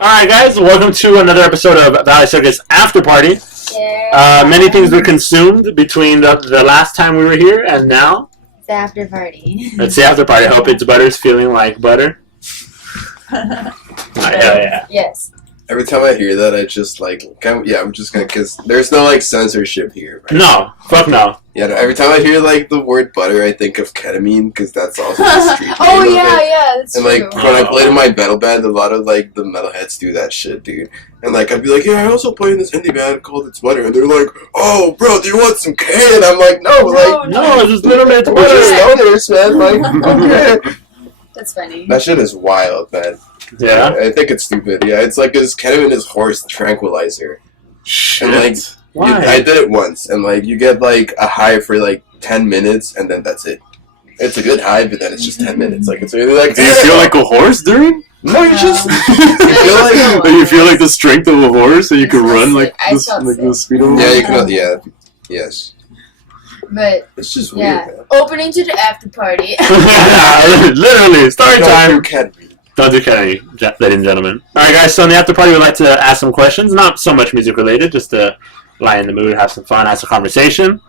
Alright guys, welcome to another episode of Valley Circus After Party. Yeah. Many things were consumed between the last time we were here and now. It's the after party. It's the after party. I hope it's butter's feeling like butter. Hell yeah. Yes. Every time I hear that, I just I'm just gonna, cause there's no censorship here. Right? No, fuck no. Yeah, no, every time I hear the word butter, I think of ketamine, because that's also the street Oh name yeah, of it. yeah, that's And true. when I played in my metal band, a lot of the metalheads do that shit, dude. And I'd be like, yeah, I also play in this indie band called It's Butter, and they're like, oh, bro, do you want some K? And I'm like, no, No, it's just literally it's we're butter. just stoners, man. Okay. That's funny. That shit is wild, man. Yeah. I think it's stupid. Yeah, it's like this ketamine is horse tranquilizer. Shit. And Why? I did it once, and you get a high for 10 minutes, and then that's it. It's a good high, but then it's just 10 minutes. It's really Do you feel like a horse during? no, you just You feel like the strength of a horse, and you can run I this, felt the sick. speed of a yeah, horse? you can yes. But It's just yeah, weird. Man. opening to the after party. Literally, story time. You can't read. Don't do Kennedy, ladies and gentlemen. Alright guys, so in the after party we'd like to ask some questions. Not so much music related, just to lighten the mood, have some fun, have some conversation.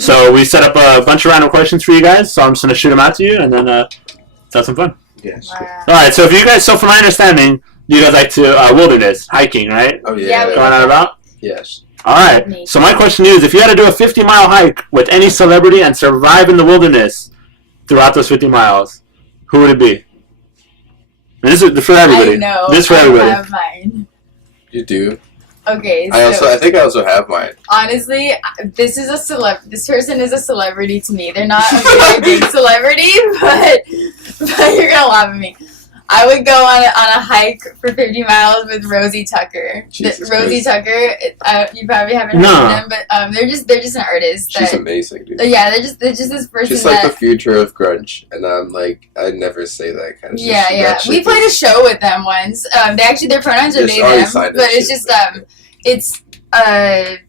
So we set up a bunch of random questions for you guys, so I'm just going to shoot them out to you, and then let's have some fun. Yes. Wow. Alright, so from my understanding, you guys like to wilderness, hiking, right? Oh Yeah, yeah. we- Going out about? Yes. Alright, so my question is, if you had to do a 50-mile hike with any celebrity and survive in the wilderness throughout those 50 miles, who would it be? And this is for everybody. I know. This is for I everybody. have mine. You do. Okay, I so think I also have mine. honestly, this is This person is a celebrity to me. They're not a very big celebrity, but you're gonna laugh at me. I would go on a hike for 50 miles with Rosie Tucker. Jesus Rosie Christ. Tucker, you probably haven't heard No. of them, but they're just an artist. She's that, amazing, dude. yeah, they're just this person She's that. the future of grunge, and I'm I'd never say that kind of shit. Yeah, yeah. That We shit played a is- show with them once. Their pronouns are Just they already them, signed but that it's shit,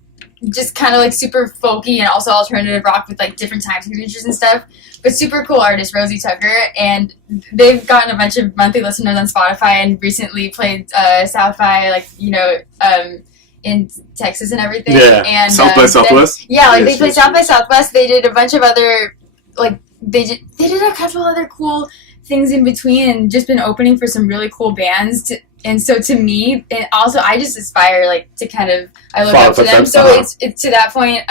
just kind of super folky and also alternative rock with different time signatures and stuff. But super cool artist, Rosie Tucker, and they've gotten a bunch of monthly listeners on Spotify and recently played South by in Texas and everything. Yeah. And South by Southwest? they Yes, played yes, South by yes. Southwest. They did a bunch of other they did a couple other cool things in between and just been opening for some really cool bands. And so to me, and also I just aspire to kind of I look Follow up to them. footsteps, So uh-huh. it's to that point.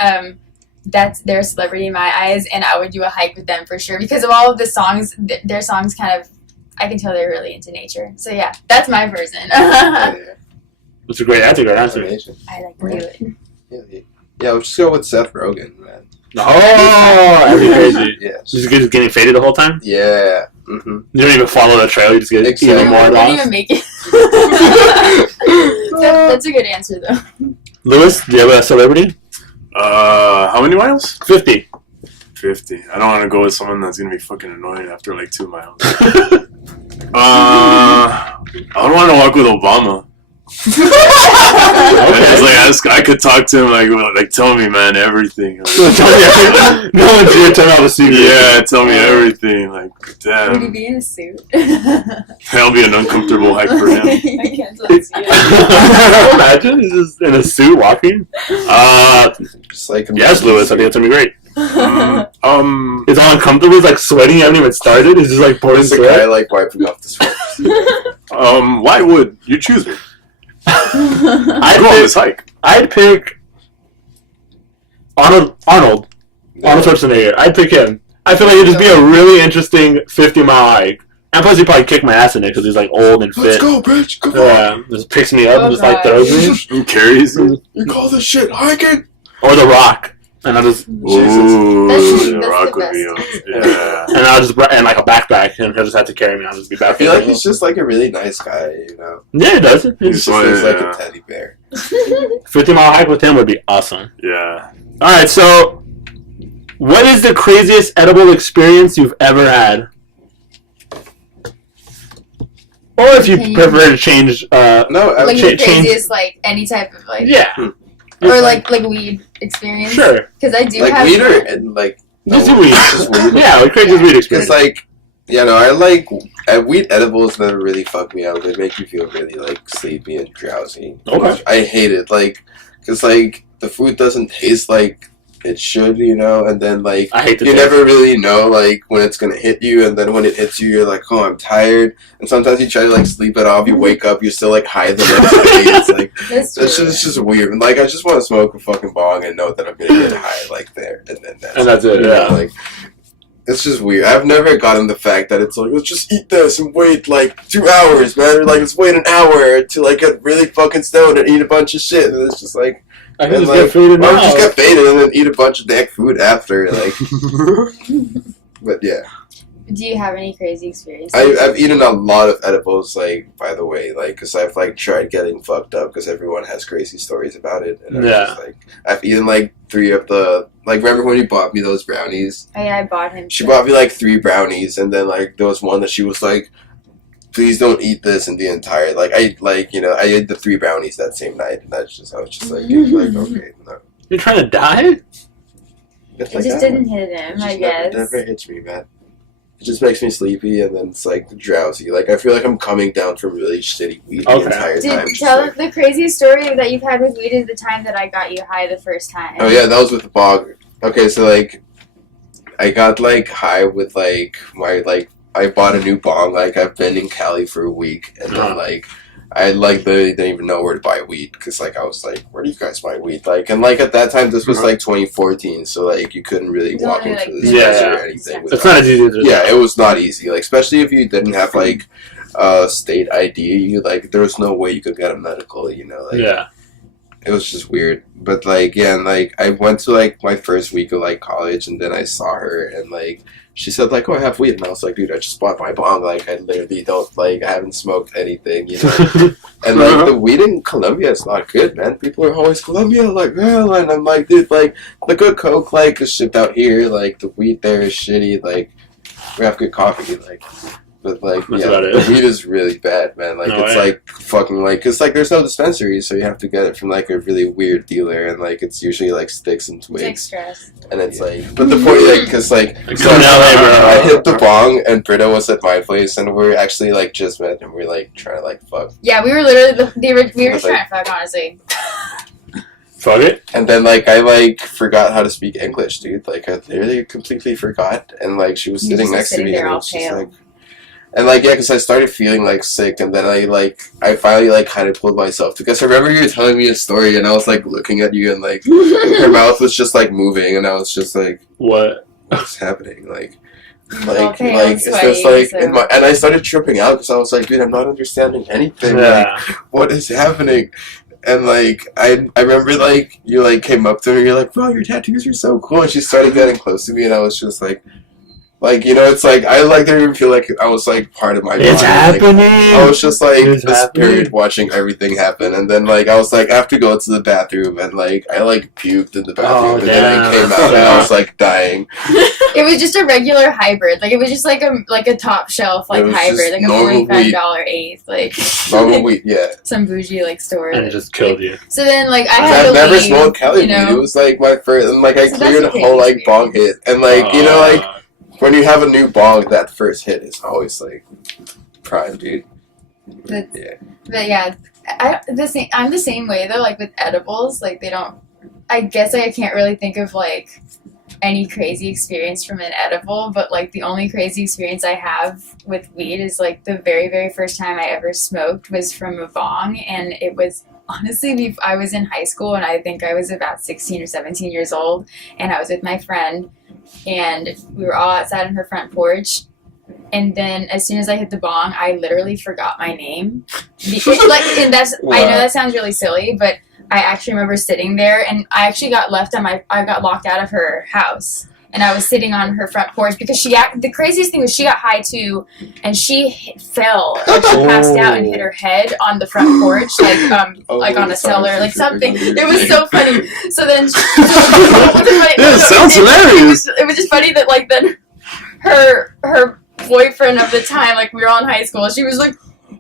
That's their celebrity in my eyes, and I would do a hike with them for sure because of all of the songs. Their songs kind of, I can tell they're really into nature. So yeah, that's my person. Yeah, That's a great answer. amazing. I like to do it. Yeah, we'll just go with Seth Rogen, man. Oh, that'd be crazy. Yes. Just getting faded the whole time? Yeah. Mm-hmm. You don't even follow the trail, you just get Exactly. even more I wouldn't lost. even make it. That's a good answer though. Lewis, do you have a celebrity? How many miles? 50. 50. I don't want to go with someone that's going to be fucking annoying after 2 miles. I don't want to walk with Obama. It's I could talk to him, tell me, man, everything. No one's here to tell me all the secrets. Yeah, tell me everything. Would he Damn. be in a suit? That'll be an uncomfortable hike for him. I can't see it. Imagine he's just in a suit walking. Just Yes, Lewis, I think that's gonna be great. It's all uncomfortable. He's sweating. You haven't even started. He's just pouring There's a sweat. guy wiping off the sweat. Why would you choose me? I'd Go on pick, this hike. I'd pick Arnold Schwarzenegger. I'd pick him. I feel like it'd just be a really interesting 50-mile hike. And plus, he'd probably kick my ass in it because he's old and fit. Let's go, bitch. Come on. Yeah, just picks me up and just God. throws me. Who carries me? You call this shit hiking? Or The Rock. And I'll just Ooh, That's the the rock would best. be yeah. and I'll just and a backpack and he'll just have to carry me. I'll just be back. I feel like he's just a really nice guy, you know? Yeah, he does. He He's just looks like yeah. a teddy bear. 50-mile hike with him would be awesome. Yeah. All right, so what is the craziest edible experience you've ever had? Or if you prefer to change, No, I Like Cha- the craziest, any type of yeah, or weed experience. sure, Because I do like have weed or and like just no, weed. just weed. Yeah, like craziest weed Because experience. Yeah, no, weed edibles never really fuck me up. They make you feel really, like, sleepy and drowsy. Okay. I hate it, like, because, like, the food doesn't taste like it should, you know, and then, like, I hate the you taste. never really know, like, when it's gonna hit you, and then when it hits you, you're like, oh, I'm tired, and sometimes you try to, like, sleep it off, you wake up, you're still, like, high the next day, it's like, That's it's just weird, and, like, I just want to smoke a fucking bong and know that I'm gonna get high, like, there, and then that's it, you know, yeah. like, it's just weird. I've never gotten the fact that it's like, let's just eat this and wait, like, 2 hours, man, or, like, let's wait an hour to, like, get really fucking stoned and eat a bunch of shit, and it's just, like, I can and, just like, get faded or now. just get faded and then eat a bunch of dank food after, like, but yeah. Do you have any crazy experiences? I've eaten a lot of edibles, like, by the way, like, because I've, like, tried getting fucked up because everyone has crazy stories about it. And Yeah. I've eaten, like, 3 of the, like, remember when you bought me those brownies? Oh, yeah, I bought him. She bought me, like, 3 brownies, and then, like, there was one that she was like, please don't eat this in the entire, like, I ate the 3 brownies that same night, and I was just like, okay, no. You're trying to die? It's It like just that. didn't hit him, It I just guess. never hits me, man. It just makes me sleepy, and then it's like drowsy. Like I feel like I'm coming down from really shitty weed the Okay. entire time. Dude, Just tell like- the craziest story that you've had with weed is the time that I got you high the first time. oh yeah, that was with the bog. Okay, so like, I got like high with like my like I bought a new bong. Like I've been in Cali for a week, and then like. I like literally didn't even know where to buy weed because like I was like, where do you guys buy weed? Like and like at that time this was like 2014, so like you couldn't really It's walk only, into like, the Yeah. dispensary or anything. It's not as easy as it Yeah, it was not easy. Like especially if you didn't have like state ID, like there was no way you could get a medical. You know, like Yeah. it was just weird. But like yeah, and like I went to like my first week of like college, and then I saw her, and like she said like, oh, I have weed, and I was like, dude, I just bought my bong. Like I literally don't like I haven't smoked anything, you know. And like the weed in Colombia is not good, man. People are always Colombia, like hell, and I'm like, dude, like the good coke like is shipped out here. Like the weed there is shitty. Like we have good coffee, like. But like That's yeah, about it. the weed is really bad, man. Like No it's way. like fucking like, cause like there's no dispensary, so you have to get it from like a really weird dealer, and like it's usually like sticks and Dick twigs, stress. and it's like. But the point, like, cause like Like, come to LA, bro. I hit the bong, and Britta was at my place, and we are actually like just met, and we are like trying to like fuck, Yeah, we were literally we were Like- trying to fuck, honestly. Fuck it. and then like I like forgot how to speak English, dude. Like I literally completely forgot, and like she was You sitting just, like, next to sitting me, there and it all was just pale. like. And like yeah, because I started feeling like sick, and then I finally like kind of pulled myself because I remember you were telling me a story, and I was like looking at you, and like her mouth was just like moving, and I was just like, What? what's happening? Like All pale and it's just sweaty, like so- and I started tripping out because I was like, dude, I'm not understanding anything. Like, Yeah. what is happening? And like I remember like you like came up to me, you're like, bro, your tattoos are so cool, and she started getting close to me, and I was just like you know, it's like I like didn't even feel like I was like part of my body. It's Like, happening. I was just like It's the spirit happening. watching everything happen, and then like I was like I have to go to the bathroom, and like I like puked in the bathroom, Oh, and then I damn. came out and I was like dying. It was just a regular hybrid. Like it was just like a top shelf like It was hybrid, just like a normal weed. $45 eighth, like Normal weed, yeah. some bougie like store. And it just killed you. So then like I had I've to never leave, smoked Cali you know? weed. It was like my first, and like I So that's cleared a a crazy whole like experience. bong hit, and like you know like when you have a new bong, that first hit is always like prime, dude. That's- Yeah. But yeah, I'm the same way though. Like with edibles, like they don't. I guess I can't really think of like any crazy experience from an edible, but like the only crazy experience I have with weed is like the very very first time I ever smoked was from a bong, and it was honestly I was in high school, and I think I was about 16 or 17 years old, and I was with my friend, and we were all outside on her front porch. And then, as soon as I hit the bong, I literally forgot my name. And that's I know that sounds really silly, but I actually remember sitting there, and I actually got I got locked out of her house, and I was sitting on her front porch because the craziest thing was she got high too, and she fell, like she passed out and hit her head on the front porch, like on a cellar, like something. It was so funny. So then, Sounds hilarious. It was just funny that like then her boyfriend of the time, like we were all in high school, she was like,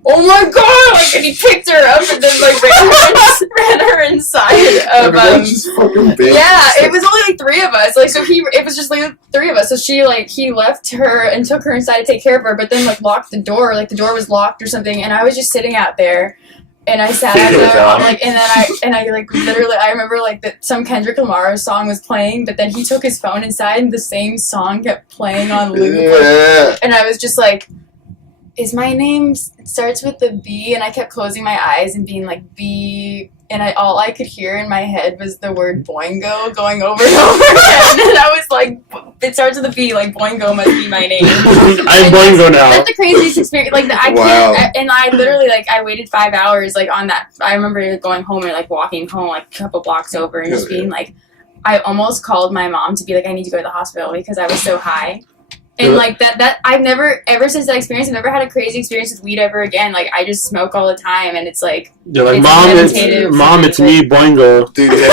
oh my god, like, and he picked her up and then like ran her inside Everyone's just fucking big. Yeah, it was only like 3 of us. Like, so it was just like 3 of us. So he left her and took her inside to take care of her, but then like locked the door. Like the door was locked or something, and I was just sitting out there. And I sat out there, like, and then I like literally, I remember like that some Kendrick Lamar song was playing, but then he took his phone inside, and the same song kept playing on loop. Yeah. And I was just like, "Is my name? It starts with the B?" And I kept closing my eyes and being like B, and all I could hear in my head was the word Boingo going over and over again. And I was like, "It starts with a B, like Boingo must be my name." I'm Boingo now. That's the craziest experience. Like I can't, and I literally like I waited 5 hours like on that. I remember going home and like walking home like a couple blocks over and just being like, I almost called my mom to be like, I need to go to the hospital because I was so high. And like that I've never, ever since that experience, I've never had a crazy experience with weed ever again. Like I just smoke all the time, and it's like you're like, it's mom, it's me, Boingo. Dude, ridiculous.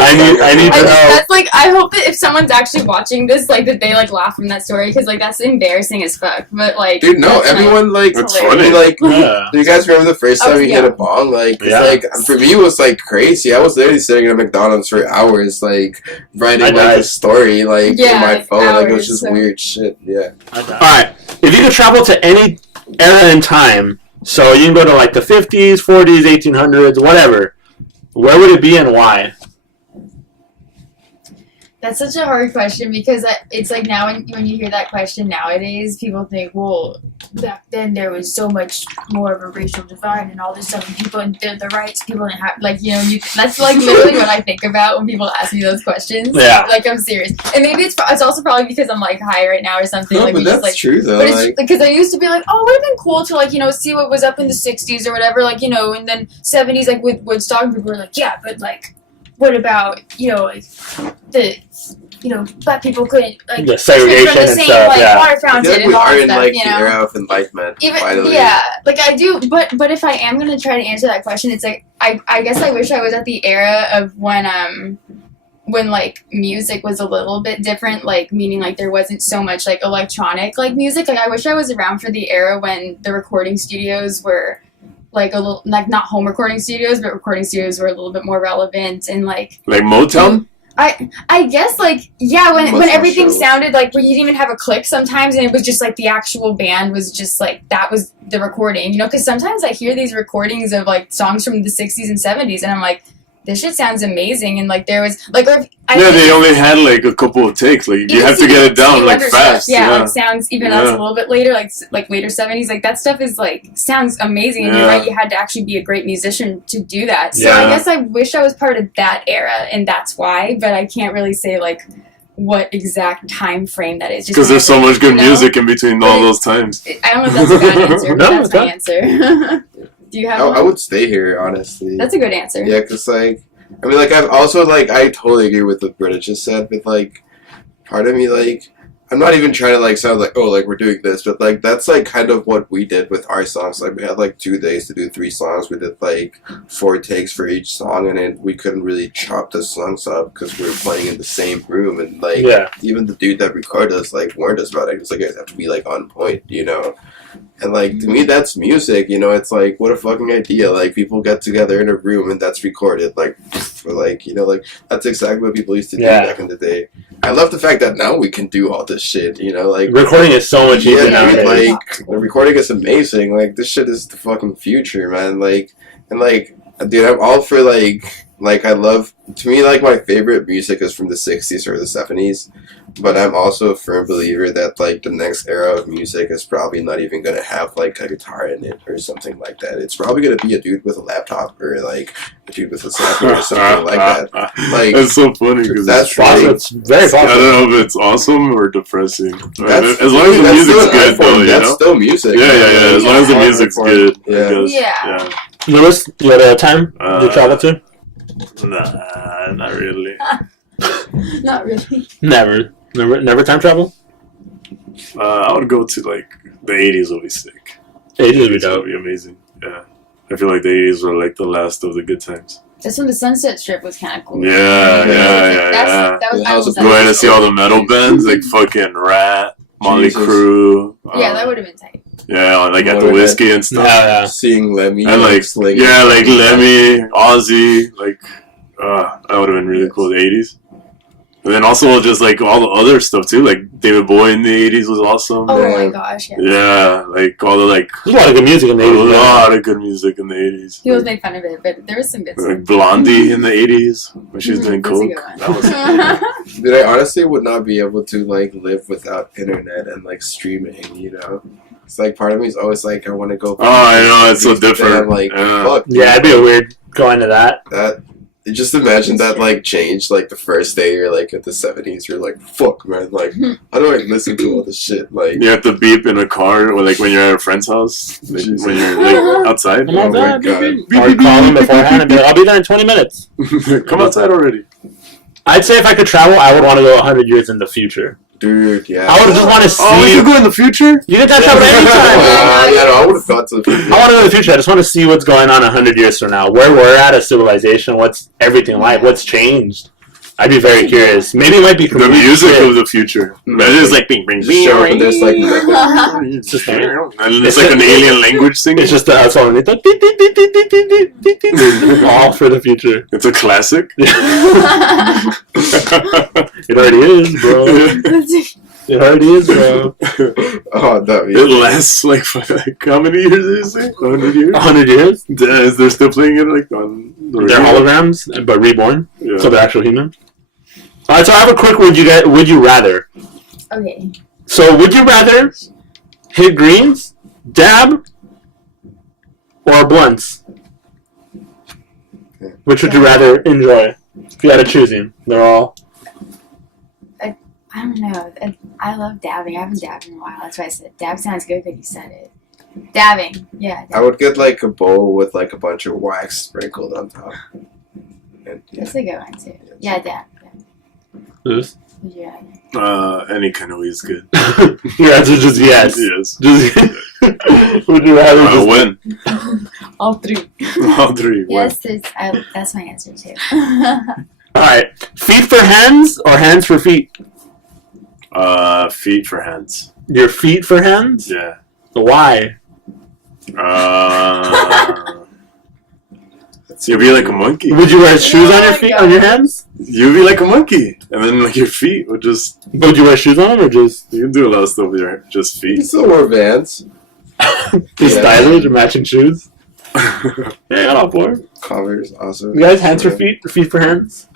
I need to know. That's like, I hope that if someone's actually watching this, like that they like laugh from that story because like that's embarrassing as fuck. But like, dude, no, everyone like, that's funny. Like, Yeah. do you guys remember the first time you hit a bong? Like, like for me, it was like crazy. I was literally sitting at McDonald's for hours, like writing like a story, like in my phone. Hours, like it was just weird shit. Yeah. Alright, if you could travel to any era in time, so you can go to like the 50s, 40s, 1800s, whatever, where would it be and why? That's such a hard question because it's like now when you hear that question nowadays, people think, well, back then there was so much more of a racial divide and all this stuff, and people and the rights people didn't have, like, you know, that's like literally what I think about when people ask me those questions. Yeah. Like, I'm serious. And maybe it's also probably because I'm like high right now or something. No, like, but that's just, like, true though. But it's because I used to be like, oh, it would have been cool to like, you know, see what was up in the 60s or whatever, like, you know, and then 70s, like with Woodstock, people were like, yeah, but like, what about, you know, like, you know, black people couldn't, like, the segregation from the and same, stuff, like, yeah. water fountain and we all are that in stuff, like you the know? era of enlightenment. Even, finally. yeah, like I do, but if I am gonna try to answer that question, it's like I guess I wish I was at the era of when like music was a little bit different, like meaning like there wasn't so much like electronic like music. Like I wish I was around for the era when the recording studios were like a little, like not home recording studios, but recording studios were a little bit more relevant and like Motown. I guess like yeah when everything shows. sounded like when you didn't even have a click sometimes and it was just like the actual band was just like that was the recording, you know, because sometimes I hear these recordings of like songs from the 60s and 70s and I'm like, this shit sounds amazing, and like there was like they only had like a couple of takes. Like you have to get it down like fast. Stuff, yeah, like sounds even that's a little bit later, like later 70s. Like that stuff is like sounds amazing, and you're right. You had to actually be a great musician to do that. So I guess I wish I was part of that era, and that's why. But I can't really say like what exact time frame that is. Because there's so much good music in between all those times. I don't know if that's a bad answer, but that's my answer. Do you have? I would stay here, honestly. That's a good answer. Yeah, because like, I mean, like I've also like I totally agree with what Britta just said, but like, part of me like I'm not even trying to like sound like, oh, like we're doing this, but like that's like kind of what we did with our songs. Like we had like 2 days to do 3 songs. We did like 4 takes for each song, and then we couldn't really chop the songs up because we were playing in the same room, and like even the dude that recorded us like warned us about it. It's like, you guys have to be like on point, you know. And like to me, that's music, you know. It's like, what a fucking idea! Like people get together in a room and that's recorded, like for like, you know, like that's exactly what people used to do back in the day. I love the fact that now we can do all this shit, you know, like recording is so much easier nowadays. Like the recording is amazing. Like this shit is the fucking future, man. Like and like, dude, I'm all for like I love, to me, like my favorite music is from the 60s or the 70s, but I'm also a firm believer that like the next era of music is probably not even gonna have like a guitar in it or something like that. It's probably gonna be a dude with a laptop or like a dude with a sampler or something like that. Like that's so funny because that's possible. It's very possible. I don't know if it's awesome or depressing. As long as the music's good, though, you that's know? still music. Yeah. As long as the music's good, yeah. I guess. Lewis, you had a time you travel to? Nah, not really. Not really. Never time travel? I would go to like the 80s would be sick. 80s would be dope. Would be amazing. Yeah. I feel like the 80s were like the last of the good times. That's when the Sunset Strip was kind of cool. Yeah. That was going to see all the metal bands like fucking Rat, Motley Crue. Yeah, that would have been tight. Yeah, like at the whiskey and stuff. Seeing Lemmy and like like Lemmy, Ozzy, like That would have been really cool. The 80s. And then also just like all the other stuff too, like David Bowie in the 80s was awesome. Oh my gosh, yeah. Yeah, like all the like There's a lot of good music in the a 80s. lot of good music in the 80s. He always made fun of it, but there was some good stuff. Like Blondie in the 80s when she was doing That's a coke. good one. That was Dude, I honestly would not be able to like live without internet and like streaming. You know, it's like part of me is always like I want to go. Oh, I know, it's so But then different. I'm like, Yeah. fuck. Yeah, it'd be a weird going to that. That. Just imagine that like changed like the first day you're like at the 70s. You're like, fuck, man. Like, how do I listen to all this shit? Like, You have to beep in a car or like when you're at a friend's house, like, when you're like outside. oh my god. Or call them beforehand and be like, I'll be there in 20 minutes. Come outside already. I'd say if I could travel, I would want to go 100 years in the future. Dude, yeah. I would just want to see. Oh, we could go in the future? You get that travel anytime. Yeah, no, I would have thought to the future. I want to go to the future. I just want to see what's going on 100 years from now. Where we're at as civilization. What's everything like? What's changed? I'd be very curious. Maybe it might be The complete music shit. of the future. Imagine it's like bing, bing, Just show up and there's like It's just and it's like an alien language singing. It's just that's all underneath. All for the future. It's a classic. It already is, bro. It already is, bro. oh, that It lasts like how many years did you say? 100 years? 100 years? Is they're still playing it like on the They're radio? holograms, but reborn. Yeah. So they're actual human. Alright, so I have a quick would you rather. Okay. So would you rather hit greens, dab, or blunts? Which would you rather enjoy? If you had to choosing. They're all I don't know. I love dabbing. I haven't dabbed in a while. That's why I said dab sounds good because you said it. Dabbing. Yeah. I would get like a bowl with like a bunch of wax sprinkled on top. And, yeah. That's a good one too. Yeah, dab. loose. Would you rather? Any kind of weed is good. Your answer is just yes. Yes. Just would you rather I'll just win. All three. All three. Win. Yes, that's my answer too. Alright. Feet for hands or hands for feet? Feet for hands. Your feet for hands? Yeah. Why? You'll be like a monkey. Would you wear shoes on your my feet, God. on your hands? You'll be like a monkey, and then like your feet would just. Would you wear shoes on them or just You can do a lot of stuff with your just You feet. still wear Vans. be stylish or matching shoes? Yeah. Yeah, I got all four. Converse, awesome. You guys, hands for feet or feet for hands?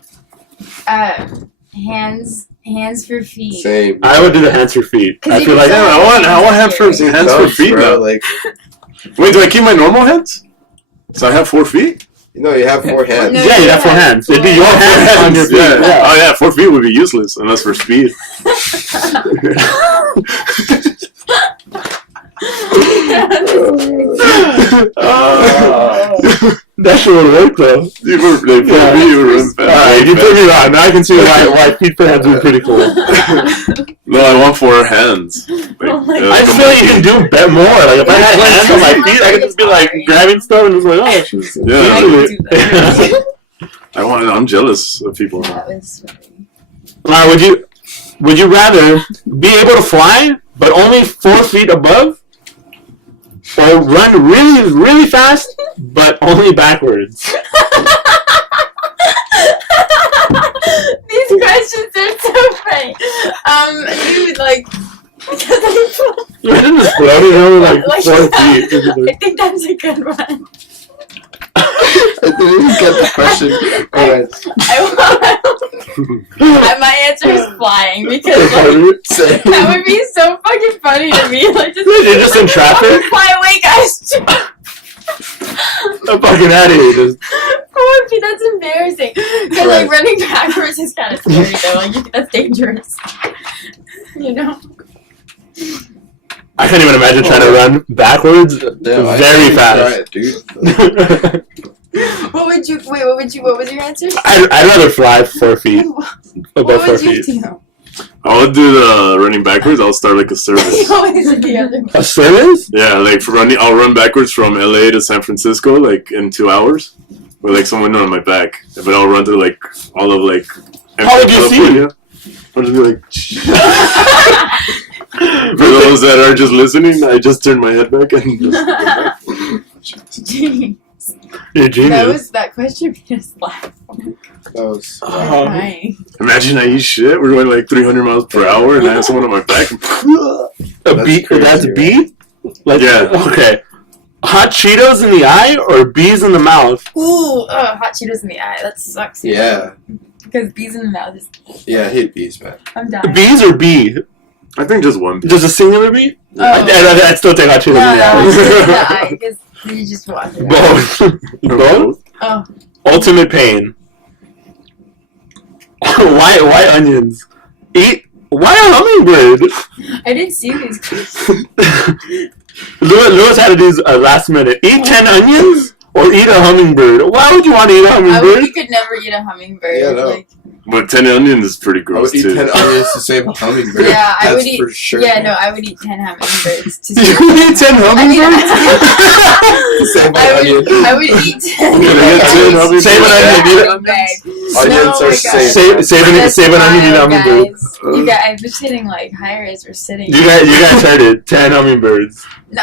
Hands for feet. Same. I would do the hands for feet. 'Cause I you feel can like tell- I want hands for hands for Nuts, feet bro, now. Like, Wait, do I keep my normal hands? So I have 4 feet? you know, you have 4 hands. No, yeah, you'd have four hands. It'd be your hands on your feet. Yeah. Yeah. Oh yeah, 4 feet would be useless unless for speed. That shit would work though. They put me to run fast. Alright, you put me wrong. Now I can see why feet for hands would be pretty cool. No, I want 4 hands. Oh my yeah, I just feel like you can do more. Like if I had hands on my feet, I could just be like grabbing stuff and just like, oh, Yeah. I can do that. I'm jealous of people. That was funny. would you rather be able to fly but only 4 feet above, or run really really fast but only backwards? These questions are so funny. Dude, like, because Imagine just floating over like Like- 4 feet. I think that's a good one. I didn't even get the question. Alright. My answer is flying because like, Same. that would be so fucking funny to me. Like, You're just in traffic? Fly away, guys! I'm fucking out of here. Just, Oh, dude, that's embarrassing. Because like running backwards is kind of scary though. Like that's dangerous. You know. I can't even imagine trying to run backwards Damn, I very can't fast. try it, dude. What was your answer? I'd rather fly 4 feet above What 4 would you feet. do? I would do the running backwards. I'll start like a service. You always do the other one. A service? Yeah, like for running, I'll run backwards from LA to San Francisco like in 2 hours with like someone on my back. But I'll run through like all of like How would you see? California. I'll just be like. For those that are just listening, I just turn my head back and just. Jeez. You're a genius. That question made us laugh. That was. Oh. Crying. Imagine I eat shit. We're going like 300 miles per hour, and I have someone on my back. A That's bee? crazy, That's right? bee? Like, Yeah. Okay. Hot Cheetos in the eye or bees in the mouth? Ooh, hot Cheetos in the eye. That sucks. Yeah. Because bees in the mouth is. Yeah, I hate bees, man. I'm dying. Bees or bee? I think just one. Just a singular bee? Oh. I'd still take hot Cheetos No, in the hot Cheetos in the eye. eye because you just watch it. Both. Both? Oh. Ultimate pain. Why onions? Why a hummingbird? I didn't see these questions. Lewis had to do last minute. Eat 10 onions or eat a hummingbird? Why would you want to eat a hummingbird? You could never eat a hummingbird. Yeah, no. Like, But 10 onions is pretty I gross would eat too. 10 onions to save a hummingbird. yeah, I That's would eat. for sure. Yeah, no, I would eat 10 hummingbirds. To You would eat 10 hummingbirds? Save my I onion. would eat 10. Can I get 10 hummingbirds? Save an onion, eat Onion bag. Onions No, are my safe. God. Save an onion, eat a hummingbird. Guys. You guys, we're sitting like higher as we're sitting. You guys heard it. 10 hummingbirds. No,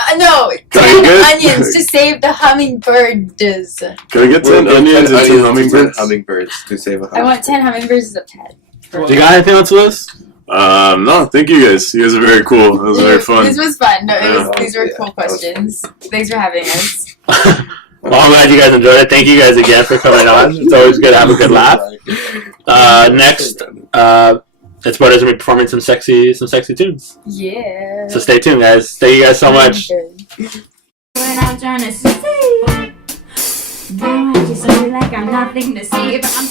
Can 10 I get- onions to save the hummingbirds. Can I get 10 We'll onions get and 10 hummingbirds? hummingbirds to save a I want hummingbird. 10 hummingbirds as a pet. Do you got anything else, Lewis? No, thank you guys. You guys are very cool. It was very fun. This was fun. No, Yeah. these were Yeah, cool that was questions. Thanks for having us. Well, I'm glad you guys enjoyed it. Thank you guys again for coming on. It's always good to have a good laugh. Next, it's Butters gonna be performing some sexy tunes. Yeah. So stay tuned, guys. Thank you guys so much. When I'm trying to see, now I just feel like I'm nothing to see, but I'm